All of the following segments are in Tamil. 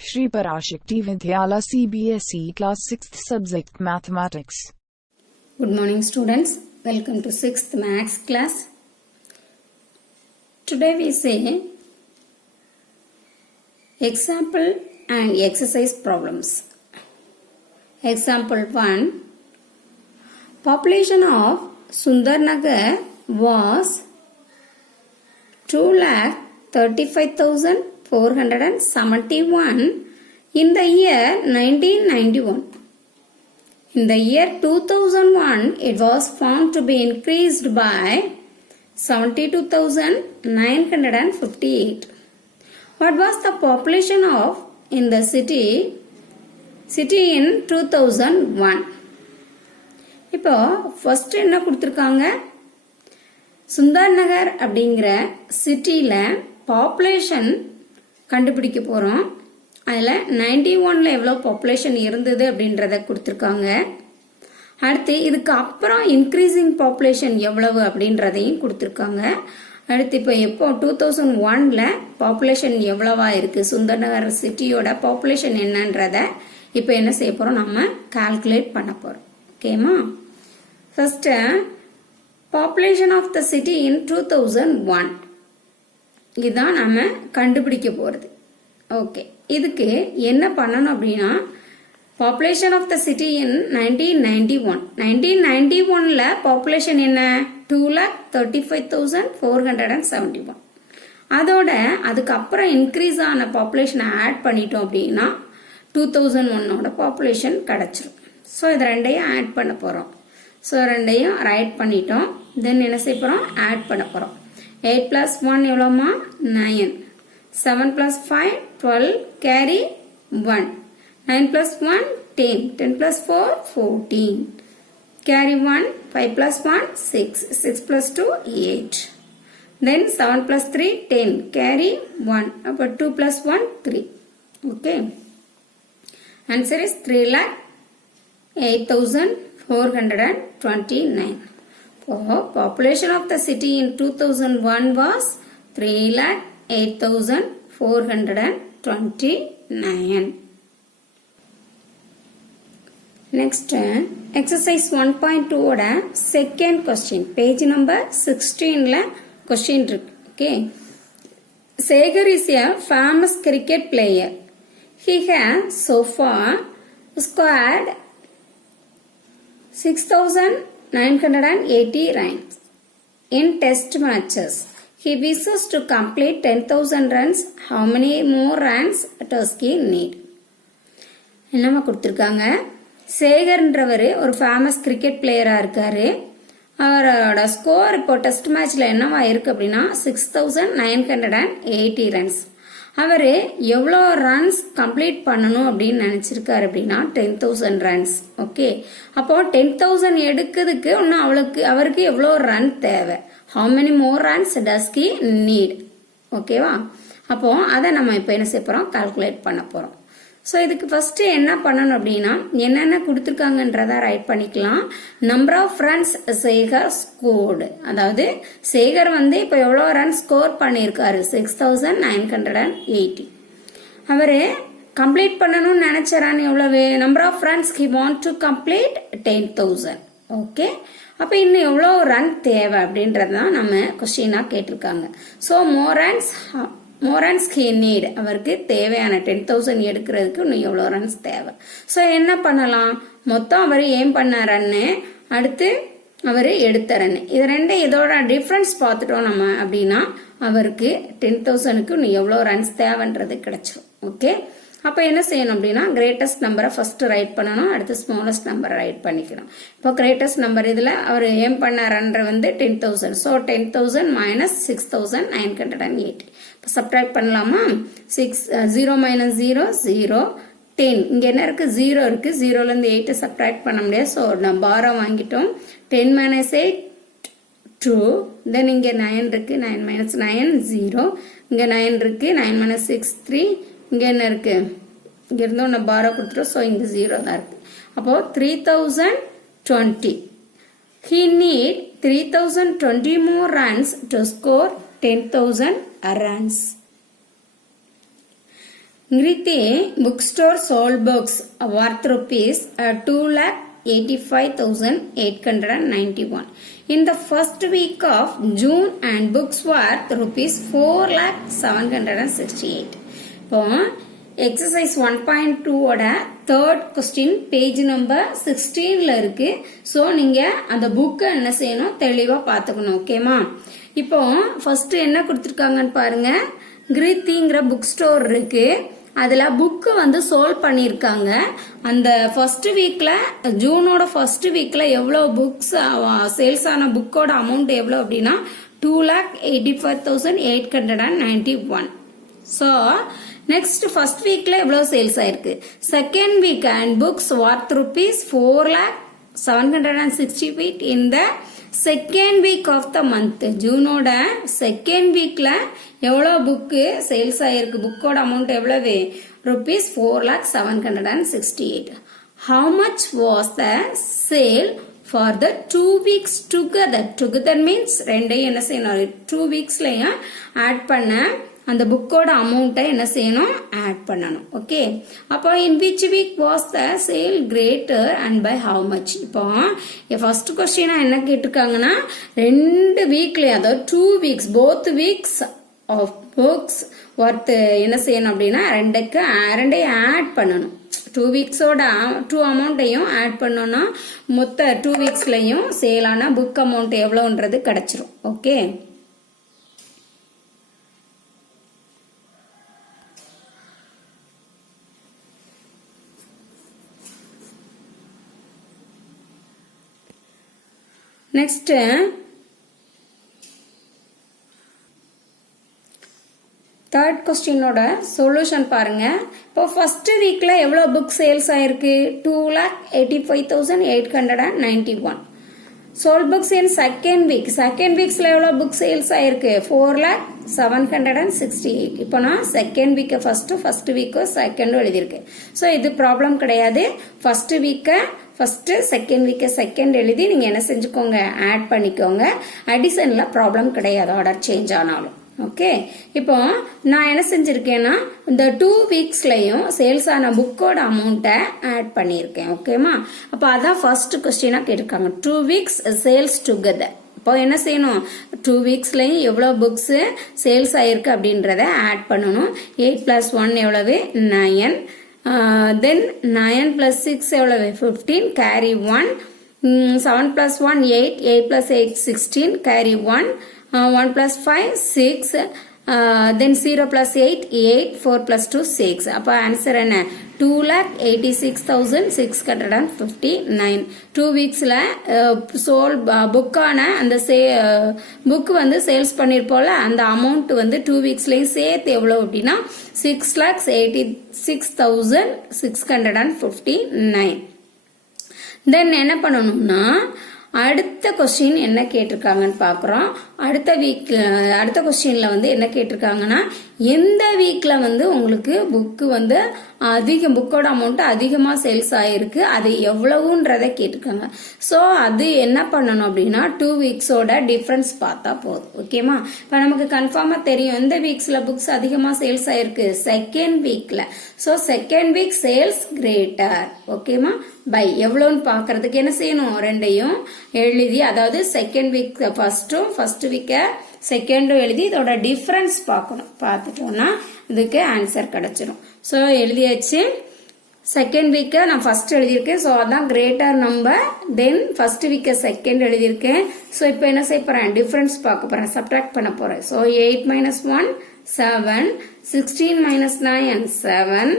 Shri Parashakti Vidyala CBSE Class 6th Subject Mathematics. Good morning students. Welcome to 6th Maths class. Today we say example and exercise problems. Example 1. Population of Sundarnagar was 2,35,471 in the year 1991. In the year 2001, it was found to be increased by 72,958. What was the population of in the city in 2001? இப்போ ஃபர்ஸ்ட் என்ன கொடுத்துருக்காங்க, சுந்தர் நகர் அப்படிங்கிற சிட்டியில் பாப்புலேஷன் கண்டுபிடிக்க போகிறோம். அதில் 91 எவ்வளோ பாப்புலேஷன் இருந்தது அப்படின்றத கொடுத்துருக்காங்க. அடுத்து இதுக்கு அப்புறம் இன்க்ரீசிங் பாப்புலேஷன் எவ்வளவு அப்படின்றதையும் கொடுத்துருக்காங்க. அடுத்து இப்போ 2001 பாப்புலேஷன் எவ்வளவா இருக்குது, சுந்தர் நகர் சிட்டியோட பாப்புலேஷன் என்னன்றத இப்போ என்ன செய்ய போகிறோம், நம்ம கால்குலேட் பண்ண போகிறோம். ஓகேமா? First population of the city in 2001 இதுதான் நம்ம கண்டுபிடிக்க போகிறது. ஓகே, இதுக்கு என்ன பண்ணணும் அப்படின்னா, population of the city in 1991 population என்ன, 2,35,471. அதோட அதுக்கப்புறம் இன்க்ரீஸ் ஆன பாப்புலேஷனை ஆட் பண்ணிட்டோம் அப்படின்னா 2001 பாப்புலேஷன் கிடச்சிரும். ஸோ இது ரெண்டையும் ஆட் பண்ண போகிறோம். ஸோ ரெண்டையும் ரைட் பண்ணிட்டோம். தென் என்ன செய்ய போகிறோம், ஆட் பண்ண போகிறோம். 8 + 1 எவ்வளோமா, 9. 7 + 5 12, கேரி 1. 9 + 1 10. 10 + 4 14, கேரி 1. 5 + 1 6. 6 + 2 8. Then 7 + 3 10, carry 1. அப்போ 2 + 1 3. Okay, answer is 3,08,429. Population of the city in 2001 was 3,08,429. Next, exercise 1.2 ஓட second question, page number 16 question இருக்கு. Okay. Segar is a famous cricket player. He has so far scored 6,980 runs in test matches. He wishes to complete 10,000 runs. How many more runs does he need? என்னமா கொடுத்துருக்காங்க, சேகர்ன்றவர் ஒரு ஃபேமஸ் கிரிக்கெட் பிளேயராக இருக்காரு. அவரோட ஸ்கோர் இப்போ டெஸ்ட் மேட்ச்சில் என்னவா இருக்கு அப்படின்னா 6,980 ரன்ஸ். அவர் எவ்வளோ ரன்ஸ் கம்ப்ளீட் பண்ணணும் அப்படின்னு நினச்சிருக்காரு அப்படின்னா 10,000 ரன்ஸ். ஓகே, அப்போ 10,000 எடுக்கிறதுக்கு இன்னும் அவருக்கு எவ்வளோ ரன் தேவை, how many more runs does he need. ஓகேவா? அப்போ அதை நம்ம இப்போ என்ன செய்ய போகிறோம், கால்குலேட் பண்ண போகிறோம். ஸோ இதுக்கு ஃபர்ஸ்ட் என்ன பண்ணணும் அப்படின்னா, என்னென்ன கொடுத்துருக்காங்கன்றத ரைட் பண்ணிக்கலாம். Number of runs Shekhar scored, அதாவது சேகர் இப்போ எவ்வளோ ரன் ஸ்கோர் பண்ணியிருக்காரு, 6,980. அவர் கம்ப்ளீட் பண்ணணும்னு நினைச்ச ரன் எவ்வளவு, number of runs he want to complete 10,000. Okay, அப்போ இன்னும் எவ்வளோ ரன் தேவை அப்படின்றது தான் நம்ம கொஸ்டினாக கேட்டிருக்காங்க. So more runs he need, அவருக்கு தேவையான 10,000 எடுக்கிறதுக்கு இன்னும் எவ்வளோ ரன்ஸ் தேவை. ஸோ என்ன பண்ணலாம், மொத்தம் அவர் ஏம் பண்ண ரன்னு, அடுத்து அவர் எடுத்த ரன்னு, இது ரெண்டும் இதோட டிஃப்ரென்ஸ் பார்த்துட்டோம் நம்ம அப்படின்னா அவருக்கு 10,000க்கு இன்னும் எவ்வளோ ரன்ஸ் தேவைன்றது கிடைச்சிரும். ஓகே, அப்போ என்ன செய்யணும் அப்படின்னா, கிரேட்டஸ்ட் நம்பரை ஃபர்ஸ்ட் ரைட் பண்ணணும், அடுத்து ஸ்மாலஸ்ட் நம்பரை ரைட் பண்ணிக்கணும். இப்போ கிரேட்டஸ்ட் நம்பர் இதில் அவர் ஏம் பண்ண ரன் 10,000. ஸோ 10,000 - 6,980. இப்போ சப்ட்ராக்ட் பண்ணலாமா, 0 - 0 0, 10. இங்கே என்ன இருக்குது, 0 இருக்குது, 0லேருந்து 8 சப்ட்ராக்ட் பண்ண முடியாது. ஸோ நம்ம பாரோ வாங்கிட்டோம். 10 - 8 2. தென் இங்கே 9 இருக்குது, 9 - 9 0. இங்கே 9 இருக்குது, 9 - 6 3. இங்கே என்ன இருக்கு, இங்க இருந்து ஒன்று பாரோ கொடுத்துட்டோம். ஸோ இங்கே 0 தான் இருக்கு. அப்போ 3,020. He need 3,020 more runs to score 10,000 runs. Ngriti bookstore sold books worth rupees 2,85,891 in the first week of June and books worth rupees 4,768. இப்போ exercise 1.2 ஓட third question page number 16ல இருக்கு. ஸோ நீங்கள் அந்த புக்கை என்ன செய்யணும் தெளிவாக பார்த்துக்கணும். ஓகேமா? இப்போ ஃபர்ஸ்ட் என்ன கொடுத்துருக்காங்கன்னு பாருங்க. கிரித்திங்கிற புக் ஸ்டோர் இருக்கு. அதில் புக்கு வந்து சோல்வ் பண்ணியிருக்காங்க. அந்த ஃபர்ஸ்ட் வீக்கில் ஜூனோட ஃபர்ஸ்ட் வீக்கில் எவ்வளோ புக்ஸ் சேல்ஸ் ஆன புக்கோட அமௌண்ட் எவ்வளோ அப்படின்னா 2,85,891. ஸோ நெக்ஸ்ட் ஃபர்ஸ்ட் வீக்கில் எவ்வளோ சேல்ஸ் ஆயிருக்கு. Second week and books worth rupees 4,768 in the second week of the month. ஜூனோட செகண்ட் வீக்ல எவ்வளோ புக்கு சேல்ஸ் ஆயிருக்கு, புக்கோட அமௌண்ட் எவ்வளவு rupees 4,768. How much was the sale for the 2 weeks together? Together means ரெண்டையும் என்ன செய்யணும் 2 weeksலயும் ஆட் பண்ண அந்த புக்கோட அமௌண்ட்டை என்ன செய்யணும் ஆட் பண்ணணும். ஓகே, அப்போ in which week was the sale greater and by how much. இப்போ ஃபர்ஸ்ட் கொஸ்டினா என்ன கேட்டிருக்காங்கன்னா 2 வீக்லயும் அதாவது 2 weeks both weeks of books worth என்ன செய்யணும் அப்படின்னா ரெண்டையும் ஆட் பண்ணணும். 2 வீக்ஸோட 2 அமௌண்ட்டையும் ஆட் பண்ணோம்னா மொத்த 2 வீக்ஸ்லயும் சேலான புக் அமௌண்ட் எவ்வளோன்றது கிடைச்சிரும். ஓகே, நெக்ஸ்ட் தேர்ட் கொஸ்டினோட சொல்யூஷன் பாருங்க. இப்போ ஃபர்ஸ்ட் வீக்ல எவ்வளவு புக் சேல்ஸ் ஆயிருக்கு 2,85,891. சோல்ட் புக்ஸ் இன் செகண்ட் வீக்ஸ்ல எவ்வளவு புக் சேல்ஸ் ஆயிருக்கு 4,768. இப்போ நான் செகண்ட் வீக்கை ஃபர்ஸ்ட் வீக்கோ செகண்டும் எழுதியிருக்கேன். ஸோ இது ப்ராப்ளம் கிடையாது. ஃபர்ஸ்ட் வீக்கை ஃபர்ஸ்ட் செகண்ட் வீக்கை செகண்ட் எழுதி நீங்க என்ன செஞ்சுக்கோங்க ஆட் பண்ணிக்கோங்க. அடிஷன்ல ப்ராப்ளம் கிடையாது ஆர்டர் சேஞ்ச் ஆனாலும். ஓகே, இப்போ நான் என்ன செஞ்சிருக்கேன்னா இந்த 2 வீக்ஸ்லயும் சேல்ஸ் ஆன புக்கோட அமௌண்ட்டை ஆட் பண்ணியிருக்கேன். ஓகேமா? அப்போ அதான் ஃபர்ஸ்ட் கொஸ்டினா கேட்டிருக்காங்க 2 வீக்ஸ் சேல்ஸ் டுகெதர். இப்போ என்ன செய்யணும் 2 வீக்ஸ்லயும் எவ்வளோ புக்ஸ் சேல்ஸ் ஆயிருக்கு அப்படின்றத ஆட் பண்ணணும். 8 + 1 எவ்வளவு 9. தென் 9 + 6 எவ்வளவு 15 கேரி 1. 7 + 1 8. 8 + 8 16 கேரி 1. 1 + 5 6. then 0 + 8 8. 4 + 2 6. அப்போ ஆன்சர் என்ன 2,86,659. 2 வீக்ஸ்ல சோல் புக்கான அந்த புக் வந்து சேல்ஸ் பண்ணிருப்போல அந்த அமௌண்ட் வந்து 2 வீக்ஸ்லயும் சேர்த்து எவ்வளவு அப்படின்னா 6,86,659. தென் என்ன பண்ணணும்னா அடுத்த கொஸ்டின் என்ன கேட்டிருக்காங்கன்னு பார்க்குறோம். அடுத்த கொஸ்டின்ல வந்து என்ன கேட்டிருக்காங்கன்னா எந்த வீக்ல வந்து உங்களுக்கு புக்கு வந்து புக்கோட அமௌண்ட் அதிகமா சேல்ஸ் ஆயிருக்கு அது எவ்வளவுன்றத கேட்டிருக்காங்க. ஸோ அது என்ன பண்ணணும் அப்படின்னா 2 வீக்ஸோட டிஃபரன்ஸ் பார்த்தா போதும். ஓகேமா? இப்போ நமக்கு கன்ஃபார்மா தெரியும் எந்த வீக்ஸ்ல புக்ஸ் அதிகமா சேல்ஸ் ஆயிருக்கு செகண்ட் வீக்ல. So second week sales greater. ஓகேமா? பை எவ்வளோன்னு பார்க்கறதுக்கு என்ன செய்யணும் ரெண்டையும் எழுதி அதாவது செகண்ட் வீக் ஃபர்ஸ்ட் வீக்கை செகண்டும் எழுதி இதோட டிஃபரன்ஸ் பார்க்கணும். பார்த்துட்டோம்னா இதுக்கு ஆன்சர் கிடைச்சிரும். ஸோ எழுதியாச்சு. செகண்ட் வீக்கை நான் ஃபர்ஸ்ட் எழுதியிருக்கேன். ஸோ அதான் கிரேட்டர் நம்பர். தென் ஃபர்ஸ்ட் வீக்கை செகண்ட் எழுதியிருக்கேன். ஸோ இப்போ என்ன செய்ய போறேன் டிஃபரன்ஸ் பார்க்க போறேன், சப்ட்ராக்ட் பண்ண போறேன். ஸோ 8 - 1 7. 16 - 9 7.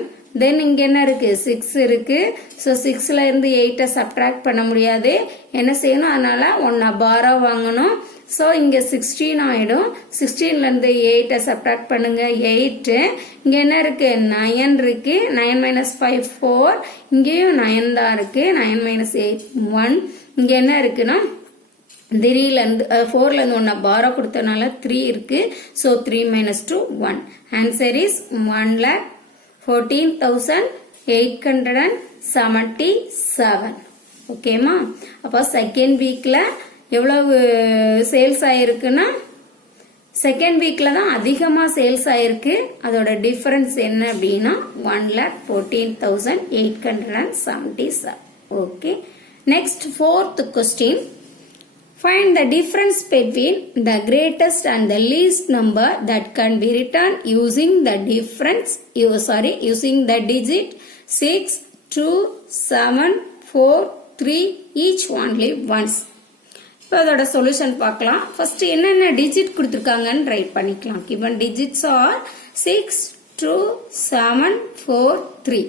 தென் இங்க என்ன இருக்கு 6 இருக்கு. ஸோ 6ல இருந்து 8 சப்ட்ராக்ட் பண்ண முடியாது. என்ன செய்யணும் அதனால 1 பாரோ வாங்கணும். ஸோ இங்க 16 ஆயிடும். 16ல இருந்து 8 சப்ட்ராக்ட் பண்ணுங்க 8. இங்க என்ன இருக்கு 9 இருக்கு. 9 - 5 4. இங்கேயும் 9 தான் இருக்கு. 9 - 8 1. இங்க என்ன இருக்குன்னா 3ல இருந்து 4ல இருந்து 1 பாரோ கொடுத்தனால 3 இருக்கு. ஸோ 3 - 2 1. Answer is 1,14,877. ஓகேமா? அப்போ செகண்ட் வீக்ல எவ்வளவு சேல்ஸ் ஆயிருக்குன்னா செகண்ட் வீக்கில் தான் அதிகமாக சேல்ஸ் ஆயிருக்கு. அதோட டிஃபரன்ஸ் என்ன அப்படின்னா 1,14,877. Okay, next fourth question. Find the difference between the greatest and the least number that can be written using the using the digit 6, 2, 7, 4, 3 each only once. இப்போ அதோட சொல்யூஷன் பார்க்கலாம். ஃபர்ஸ்ட் என்னென்ன டிஜிட் கொடுத்துருக்காங்கன்னு ரைட் பண்ணிக்கலாம். given digits are 6, 2, 7, 4, 3.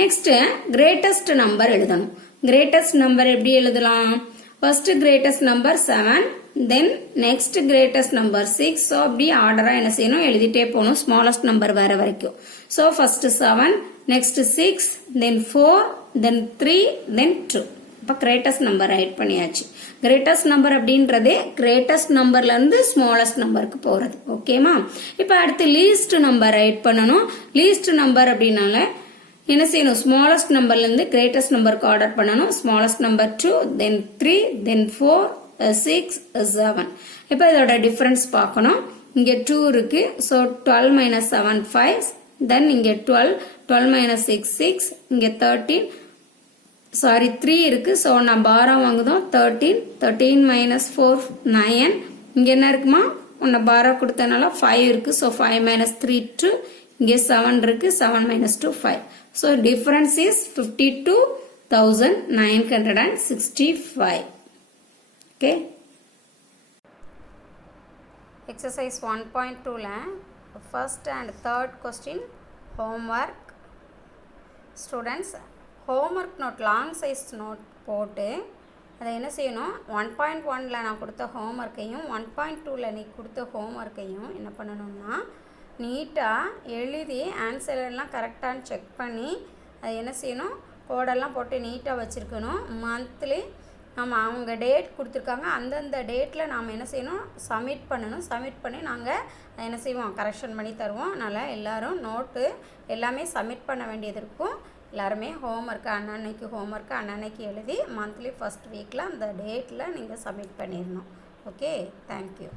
Next greatest number எழுதணும். கிரேட்டஸ்ட் நம்பர் எப்படி எழுதலாம்? First greatest number 7, then next greatest number 6. So அப்படி ஆர்டராக என்ன செய்யணும், எழுதிட்டே போகணும் ஸ்மாலஸ்ட் நம்பர் வர வரைக்கும். ஸோ ஃபர்ஸ்ட் 7, நெக்ஸ்ட் 6, தென் 4, தென் 3, தென் 2. இப்போ கிரேட்டஸ்ட் நம்பர் ரைட் பண்ணியாச்சு. கிரேட்டஸ்ட் நம்பர் அப்படின்றதே கிரேட்டஸ்ட் நம்பர்லேருந்து ஸ்மாலஸ்ட் நம்பருக்கு போகிறது. ஓகேமா? இப்போ அடுத்து லீஸ்ட் நம்பர் ரைட் பண்ணணும். லீஸ்ட் நம்பர் அப்படின்னால என்ன செய்யணும், ஸ்மாலஸ்ட் நம்பர்லேருந்து கிரேட்டஸ்ட் நம்பருக்கு ஆர்டர் பண்ணணும். ஸ்மாலஸ்ட் நம்பர் 2, தென் 3, தென் 4, 6, 7. இப்போ இதோட டிஃபரன்ஸ் பார்க்கணும். இங்கே 2 இருக்கு. ஸோ 12 minus 7 5, தென் இங்கே 12 minus 6 6, இங்கே 3 இருக்கு. ஸோ நான் பாரா வாங்குதோம் 13 minus 4 9. இங்கே என்ன இருக்குமா, உன்னை பாரா கொடுத்தனால 5 இருக்கு. ஸோ 5 minus 3 2, இங்கே 7 இருக்கு. 7 minus 2 5. So difference is 52,965. Okay. Exercise 1.2 la first and third question homework. Students homework note long size note போட்டு அதை என்ன செய்யணும், 1.1ல நான் கொடுத்த ஹோம்ஒர்க்கையும் 1.2ல நீ கொடுத்த ஹோம்ஒர்க்கையும் என்ன பண்ணணும்னா நீட்டாக எழுதி ஆன்சர் எல்லாம் கரெக்டானு செக் பண்ணி அது என்ன செய்யணும், கோடெல்லாம் போட்டு நீட்டாக வச்சுருக்கணும். மந்த்லி நம்ம அவங்க டேட் கொடுத்துருக்காங்க, அந்தந்த டேட்டில் நாம் என்ன செய்யணும், சப்மிட் பண்ணணும். சப்மிட் பண்ணி நாங்கள் என்ன செய்வோம், கரெக்ஷன் பண்ணி தருவோம். அதனால் எல்லோரும் நோட்டு எல்லாமே சப்மிட் பண்ண வேண்டியது இருக்கும். எல்லாருமே ஹோம்ஒர்க்கு அன்னன்னைக்கு எழுதி மந்த்லி ஃபஸ்ட் வீக்கில் அந்த டேட்டில் நீங்கள் சப்மிட் பண்ணிடணும். Okay, thank you.